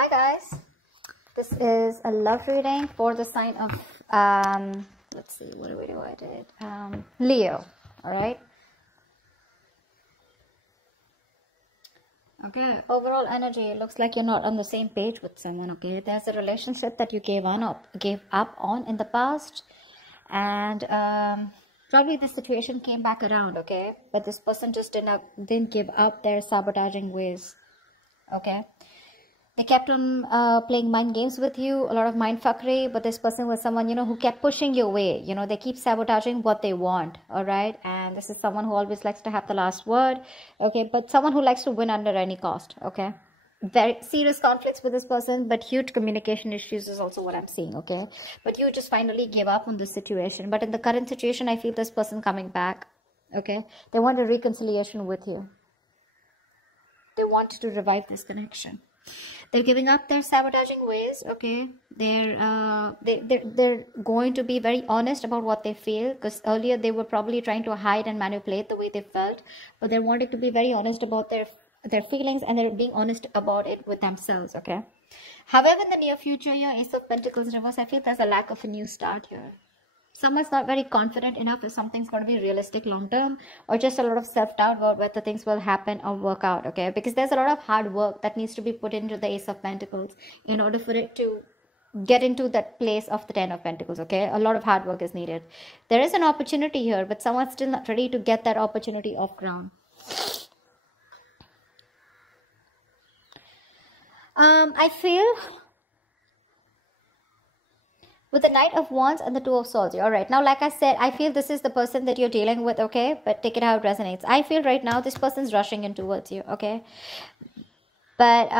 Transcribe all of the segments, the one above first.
Hi guys, this is a love reading for the sign of let's see, what do I did? Leo. All right. Okay, overall energy, it looks like you're not on the same page with someone. Okay, there's a relationship that you gave up on in the past, and probably the situation came back around. Okay, but this person just didn't give up their sabotaging ways. Okay, they kept on playing mind games with you, a lot of mind fuckery, but this person was someone, who kept pushing you away. They keep sabotaging what they want, all right? And this is someone who always likes to have the last word, okay? But someone who likes to win under any cost, okay? Very serious conflicts with this person, but huge communication issues is also what I'm seeing, okay? But you just finally gave up on this situation. But in the current situation, I feel this person coming back, okay? They want a reconciliation with you. They want to revive this connection. They're giving up their sabotaging ways, okay? They're going to be very honest about what they feel, because earlier they were probably trying to hide and manipulate the way they felt, but they're wanting to be very honest about their feelings, and they're being honest about it with themselves, okay? However, in the near future, your Ace of Pentacles reverse, I feel there's a lack of a new start here. Someone's not very confident enough if something's going to be realistic long term, or just a lot of self-doubt about whether things will happen or work out, okay? Because there's a lot of hard work that needs to be put into the Ace of Pentacles in order for it to get into that place of the Ten of Pentacles, okay? A lot of hard work is needed. There is an opportunity here, but someone's still not ready to get that opportunity off ground. I feel with the Knight of Wands and the Two of Swords. All right. Now, like I said, I feel this is the person that you're dealing with, okay? But take it how it resonates. I feel right now this person's rushing in towards you, okay? But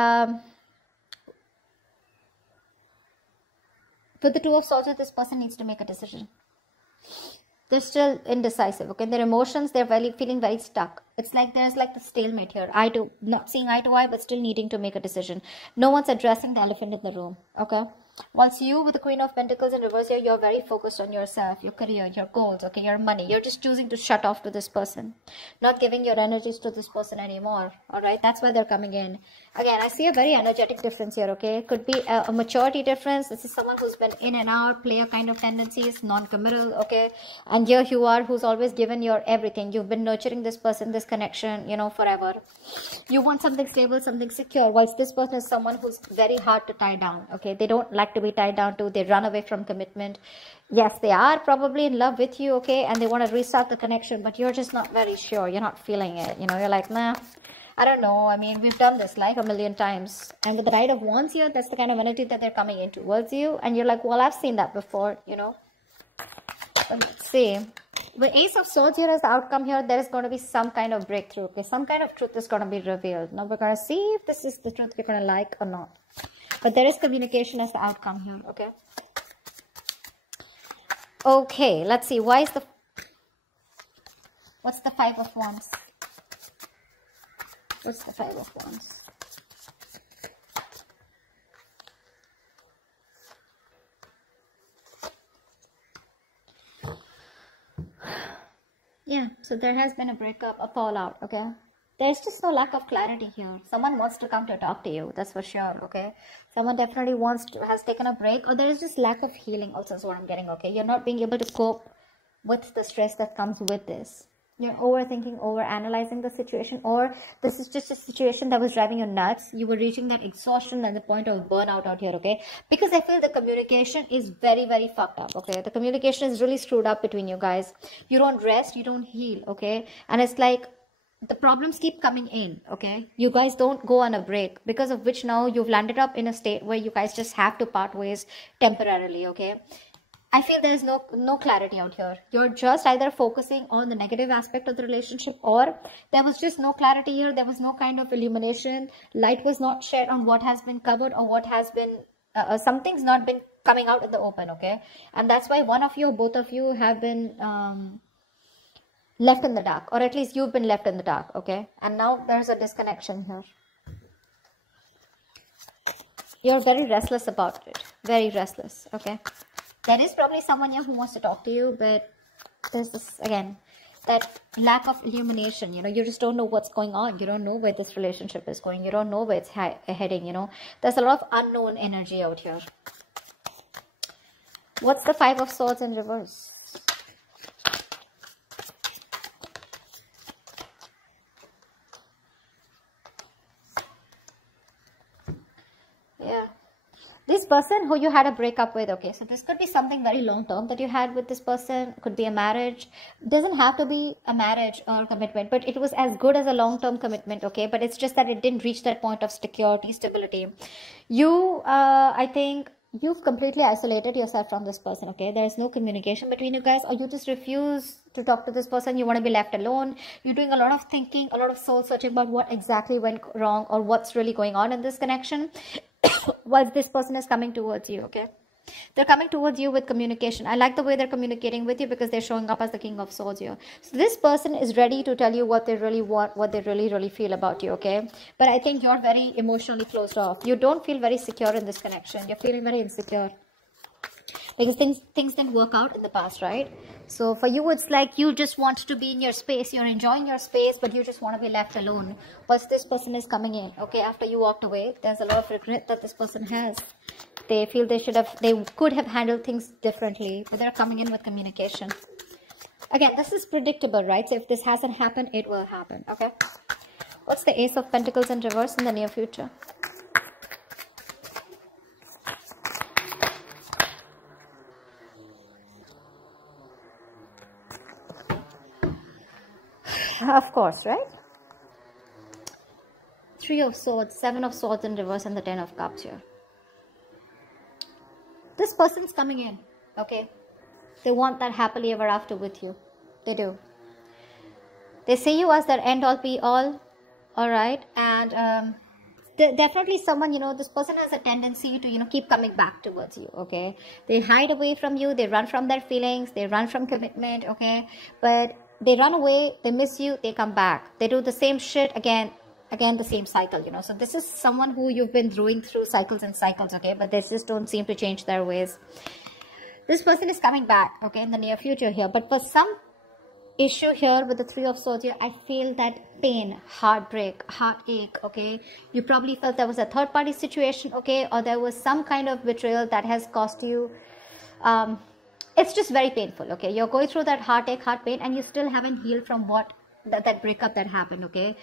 for the Two of Swords, this person needs to make a decision. They're still indecisive, okay? Their emotions, they're feeling very stuck. It's like there's like the stalemate here. Not seeing eye to eye, but still needing to make a decision. No one's addressing the elephant in the room, okay? Once you, with the Queen of Pentacles in reverse here, you're very focused on yourself, your career, your goals, okay, your money. You're just choosing to shut off to this person, not giving your energies to this person anymore, all right? That's why they're coming in. Again, I see a very energetic difference here, okay? Could be a maturity difference. This is someone who's been in and out, player kind of tendencies, non-committal, okay? And here you are, who's always given your everything. You've been nurturing this person, this connection, forever. You want something stable, something secure, whilst this person is someone who's very hard to tie down, okay? They don't like to be tied down to. They run away from commitment. Yes, they are probably in love with you, okay? And they want to restart the connection, but you're just not very sure. You're not feeling it. You're like, nah, I don't know. I mean, we've done this like a million times. And with the Knight of Wands here, that's the kind of energy that they're coming in towards you. And you're like, well, I've seen that before, But let's see. With Ace of Swords here as the outcome here, there is going to be some kind of breakthrough, okay? Some kind of truth is going to be revealed. Now we're going to see if this is the truth we're going to like or not. But there is communication as the outcome here, okay? Okay, let's see. What's the Five of Wands? What's the Five of Wands? Yeah, so there has been a breakup, a fallout, okay? There's just no lack of clarity here. Someone wants to come to talk to you, that's for sure, okay? Someone definitely has taken a break, or there is just lack of healing also is what I'm getting, okay? You're not being able to cope with the stress that comes with this. You're overthinking, overanalyzing the situation, or this is just a situation that was driving you nuts. You were reaching that exhaustion and the point of burnout out here, okay? Because I feel the communication is very, very fucked up, okay? The communication is really screwed up between you guys. You don't rest, you don't heal, okay? And it's like the problems keep coming in, okay? You guys don't go on a break, because of which now you've landed up in a state where you guys just have to part ways temporarily, okay? I feel there's no clarity out here. You're just either focusing on the negative aspect of the relationship, or there was just no clarity here. There was no kind of illumination. Light was not shed on what has been covered, or what has been, something's not been coming out in the open, okay? And that's why one of you or both of you have been left in the dark, or at least you've been left in the dark, okay? And now there's a disconnection here. You're very restless about it. Very restless, okay? There is probably someone here who wants to talk to you, but there's this, again, that lack of illumination, you know, you just don't know what's going on. You don't know where this relationship is going. You don't know where it's heading, you know. There's a lot of unknown energy out here. What's the Five of Swords in reverse? Yeah. This person who you had a breakup with, okay, so this could be something very long term that you had with this person. Could be a marriage. Doesn't have to be a marriage or commitment, but it was as good as a long term commitment, okay, but it's just that it didn't reach that point of security, stability. You, I think you've completely isolated yourself from this person, okay. There's no communication between you guys, or you just refuse to talk to this person. You want to be left alone. You're doing a lot of thinking, a lot of soul searching about what exactly went wrong or what's really going on in this connection. While this person is coming towards you, okay, they're coming towards you with communication. I like the way they're communicating with you because they're showing up as the King of Swords here. So this person is ready to tell you what they really want, what they really feel about you, okay. But I think you're very emotionally closed off. You don't feel very secure in this connection. You're feeling very insecure because things didn't work out in the past, right? So for you, it's like you just want to be in your space. You're enjoying your space, but you just want to be left alone. But this person is coming in, okay, after you walked away. There's a lot of regret that this person has. They feel they could have handled things differently, but they're coming in with communication. Again, this is predictable, right? So if this hasn't happened, it will happen, okay? What's the Ace of Pentacles in reverse in the near future? Of course, right? Three of Swords, Seven of Swords in reverse, and the Ten of Cups here. This person's coming in, okay? They want that happily ever after with you. They do. They see you as their end all be all right? And definitely someone, you know, this person has a tendency to, you know, keep coming back towards you, okay? They hide away from you. They run from their feelings. They run from commitment, okay? But they run away, they miss you, they come back. They do the same shit again, the same cycle, you know. So this is someone who you've been doing through cycles and cycles, okay, but they just don't seem to change their ways. This person is coming back, okay, in the near future here. But for some issue here with the Three of Swords here, I feel that pain, heartbreak, heartache, okay. You probably felt there was a third party situation, okay, or there was some kind of betrayal that has cost you it's just very painful, okay. You're going through that heartache, heart pain, and you still haven't healed from what that breakup that happened, okay.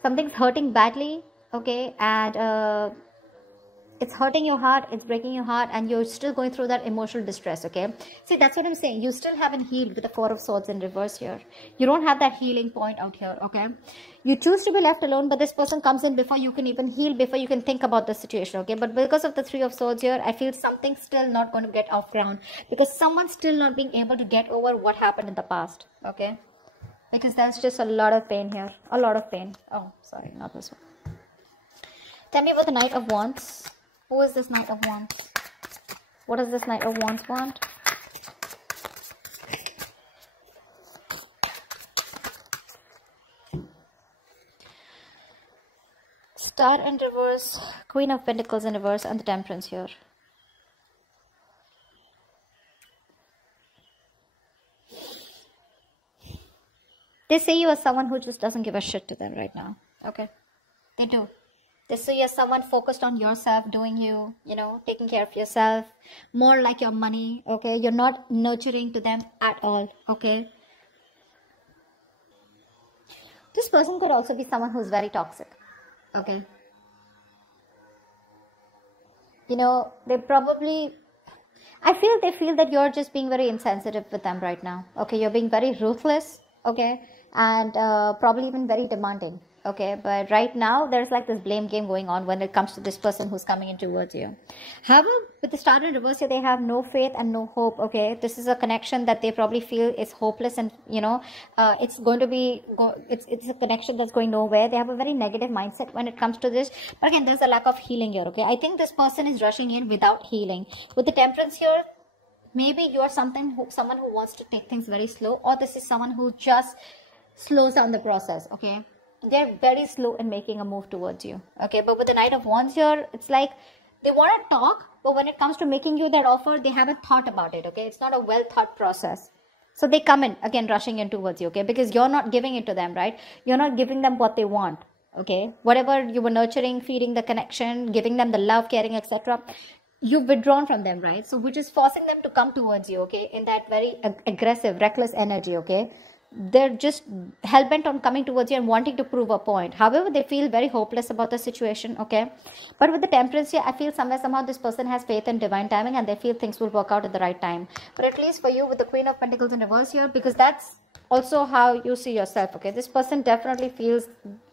Something's hurting badly, okay, and it's hurting your heart, it's breaking your heart, and you're still going through that emotional distress, okay. See, that's what I'm saying. You still haven't healed with the Four of Swords in reverse here. You don't have that healing point out here, okay. You choose to be left alone, but this person comes in before you can even heal, before you can think about the situation, okay. But because of the Three of Swords here, I feel something's still not going to get off ground, because someone's still not being able to get over what happened in the past, okay. Because there's just a lot of pain here, a lot of pain. Oh, sorry, not this one. Tell me about the Knight of Wands. Who is this Knight of Wands? What does this Knight of Wands want? Star in reverse, Queen of Pentacles in reverse, and the Temperance here. They see you as someone who just doesn't give a shit to them right now. Okay? They do. They see you as someone focused on yourself, doing you, you know, taking care of yourself. More like your money, okay? You're not nurturing to them at all, okay? This person could also be someone who's very toxic, okay? You know, they probably... I feel they feel that you're just being very insensitive with them right now, okay? You're being very ruthless, okay? And probably even very demanding. Okay, but right now there's like this blame game going on when it comes to this person who's coming in towards you. However, with the Star in reverse here, they have no faith and no hope. Okay, this is a connection that they probably feel is hopeless, and you know, it's going to be it's a connection that's going nowhere. They have a very negative mindset when it comes to this. But again, there's a lack of healing here. Okay, I think this person is rushing in without healing. With the Temperance here, maybe you're someone who wants to take things very slow, or this is someone who just slows down the process. Okay. They're very slow in making a move towards you, okay. But with the Knight of Wands here, it's like they want to talk, but when it comes to making you that offer, they haven't thought about it, okay. It's not a well thought process. So they come in again, rushing in towards you, okay? Because you're not giving it to them, right? You're not giving them what they want, okay? Whatever you were nurturing, feeding the connection, giving them the love, caring, etc., you've withdrawn from them, right? So which is forcing them to come towards you, okay? In that very aggressive, reckless energy, okay? They're just hell-bent on coming towards you and wanting to prove a point. However, they feel very hopeless about the situation, okay? But with the Temperance here, I feel somewhere, somehow this person has faith in divine timing and they feel things will work out at the right time. But at least for you with the Queen of Pentacles in reverse here, because that's also how you see yourself, okay? This person definitely feels,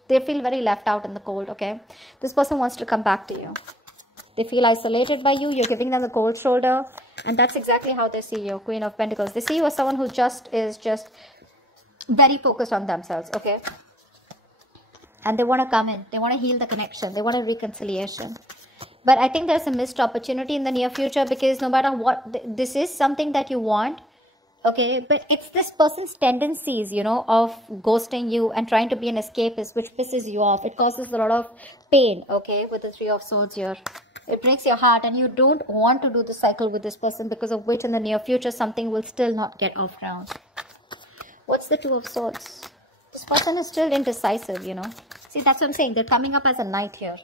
they feel very left out in the cold, okay? This person wants to come back to you. They feel isolated by you. You're giving them the cold shoulder. And that's exactly how they see you, Queen of Pentacles. They see you as someone who is just very focused on themselves, okay? And they want to come in. They want to heal the connection. They want a reconciliation. But I think there's a missed opportunity in the near future, because no matter what, this is something that you want, okay? But it's this person's tendencies, you know, of ghosting you and trying to be an escapist, which pisses you off. It causes a lot of pain, okay, with the Three of Swords here. It breaks your heart and you don't want to do the cycle with this person, because of which in the near future something will still not get off ground. What's the Two of Swords? This person is still indecisive, you know. See, that's what I'm saying. They're coming up as a knight here.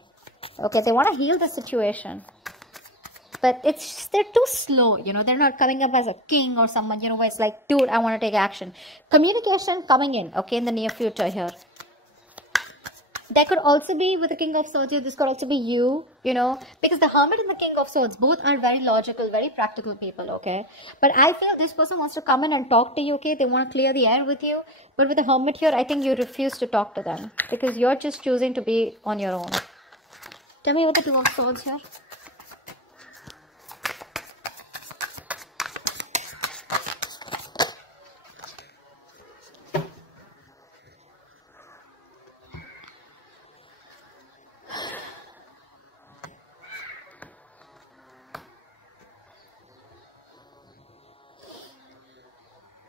Okay, they want to heal the situation. But they're too slow, you know. They're not coming up as a king or someone, you know, where it's like, dude, I want to take action. Communication coming in, okay, in the near future here. There could also be, with the King of Swords here, this could also be you, you know, because the Hermit and the King of Swords, both are very logical, very practical people, okay? But I feel this person wants to come in and talk to you, okay? They want to clear the air with you. But with the Hermit here, I think you refuse to talk to them, because you're just choosing to be on your own. Tell me what the Two of Swords here.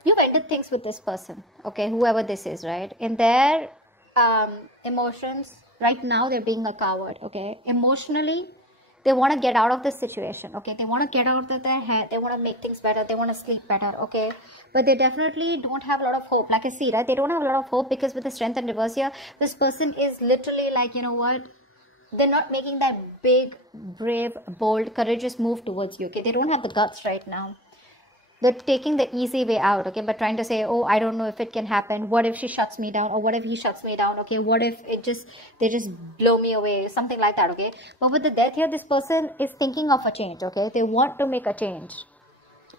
You've ended things with this person, okay, whoever this is, right? In their emotions, right now they're being a coward, okay? Emotionally, they want to get out of this situation, okay? They want to get out of their head. They want to make things better. They want to sleep better, okay? But they definitely don't have a lot of hope. Like I see, right? They don't have a lot of hope, because with the Strength and reverse here, this person is literally like, you know what? They're not making that big, brave, bold, courageous move towards you, okay? They don't have the guts right now. They're taking the easy way out, okay, but trying to say, oh, I don't know if it can happen. What if she shuts me down? Or what if he shuts me down? Okay, what if they just blow me away? Something like that, okay? But with the Death here, this person is thinking of a change, okay? They want to make a change.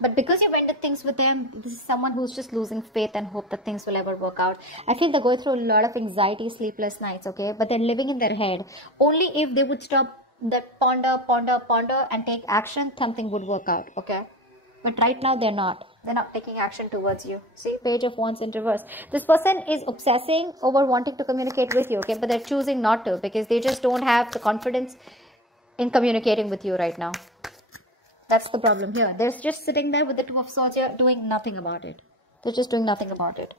But because you've ended things with them, this is someone who's just losing faith and hope that things will ever work out. I feel they're going through a lot of anxiety, sleepless nights, okay? But they're living in their head. Only if they would stop that ponder and take action, something would work out, okay? But right now they're not taking action towards you. See, Page of Wands in reverse. This person is obsessing over wanting to communicate with you, okay? But they're choosing not to, because they just don't have the confidence in communicating with you right now. That's the problem here. They're just sitting there with the Two of Swords here, doing nothing about it. They're just doing nothing about it.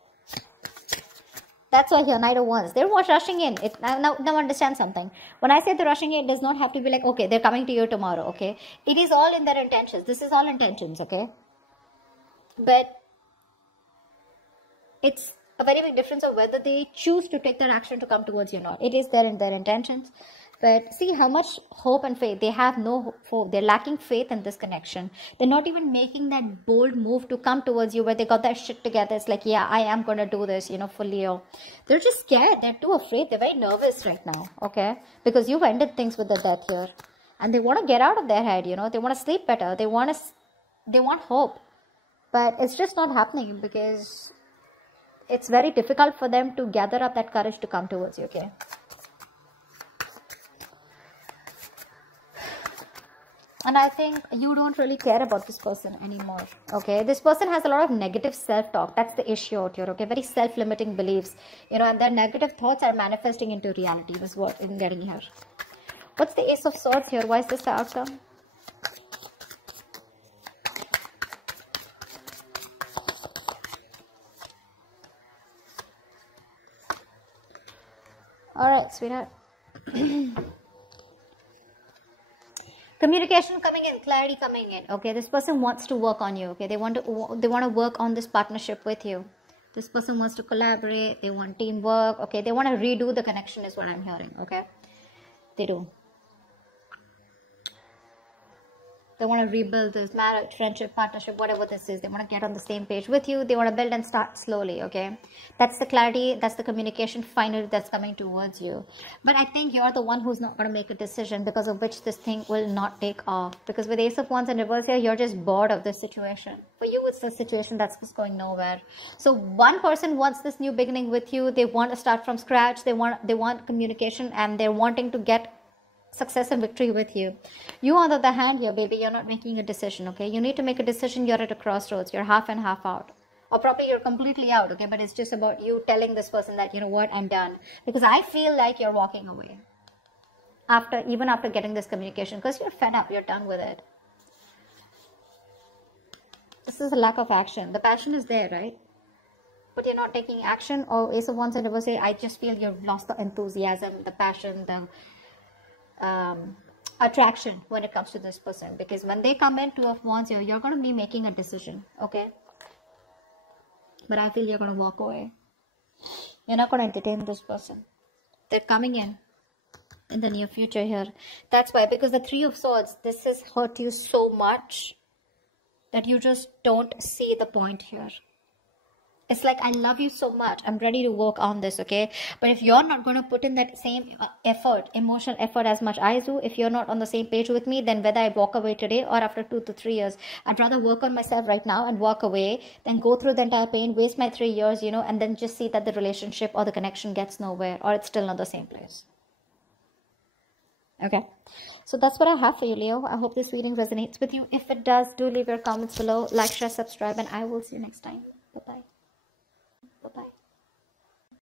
That's why here, Knight of Wands. They're rushing in. Now understand something. When I say they're rushing in, it does not have to be like, okay, they're coming to you tomorrow, okay? It is all in their intentions. This is all intentions, okay? But it's a very big difference of whether they choose to take their action to come towards you or not. It is there in their intentions. But see how much hope and faith. They have no hope. They're lacking faith in this connection. They're not even making that bold move to come towards you where they got that shit together. It's like, yeah, I am going to do this, you know, for Leo. They're just scared. They're too afraid. They're very nervous right now, okay? Because you've ended things with the Death here. And they want to get out of their head, you know. They want to sleep better. They want hope. But it's just not happening, because it's very difficult for them to gather up that courage to come towards you, okay? And I think you don't really care about this person anymore, okay? This person has a lot of negative self-talk. That's the issue out here, okay? Very self-limiting beliefs, you know, and their negative thoughts are manifesting into reality. This is what I'm getting here. What's the Ace of Swords here? Why is this the outcome? All right, sweetheart. Communication coming in, clarity coming in. Okay, this person wants to work on you. Okay, they want to work on this partnership with you. This person wants to collaborate. They want teamwork. Okay, they want to redo the connection is what I'm hearing. Okay, they do. They want to rebuild this marriage, friendship, partnership, whatever this is. They want to get on the same page with you. They want to build and start slowly, okay? That's the clarity. That's the communication finally that's coming towards you. But I think you're the one who's not going to make a decision because of which this thing will not take off. Because with Ace of Wands and reverse here, you're just bored of this situation. For you, it's a situation that's just going nowhere. So one person wants this new beginning with you. They want to start from scratch. They want communication, and they're wanting to get success and victory with you. You, on the other hand, here, baby, you're not making a decision, okay? You need to make a decision. You're at a crossroads. You're half and half out, or probably you're completely out, okay? But it's just about you telling this person that, you know what, I'm done, because I feel like you're walking away even after getting this communication, because you're fed up. You're done with it. This is a lack of action. The passion is there, right? But you're not taking action. Or Ace of Wands and reverse, I just feel you've lost the enthusiasm, the passion, the attraction when it comes to this person, because when they come in, Two of Wands, you're going to be making a decision, okay? But I feel you're going to walk away. You're not going to entertain this person. They're coming in the near future here. That's why, because the Three of Swords, this has hurt you so much that you just don't see the point here. It's like, I love you so much, I'm ready to work on this, okay? But if you're not going to put in that same effort, emotional effort as much I do, if you're not on the same page with me, then whether I walk away today or after 2 to 3 years, I'd rather work on myself right now and walk away than go through the entire pain, waste my 3 years, you know, and then just see that the relationship or the connection gets nowhere, or it's still not the same place. Okay, so that's what I have for you, Leo. I hope this reading resonates with you. If it does, do leave your comments below, like, share, subscribe, and I will see you next time. Bye-bye. Bye-bye.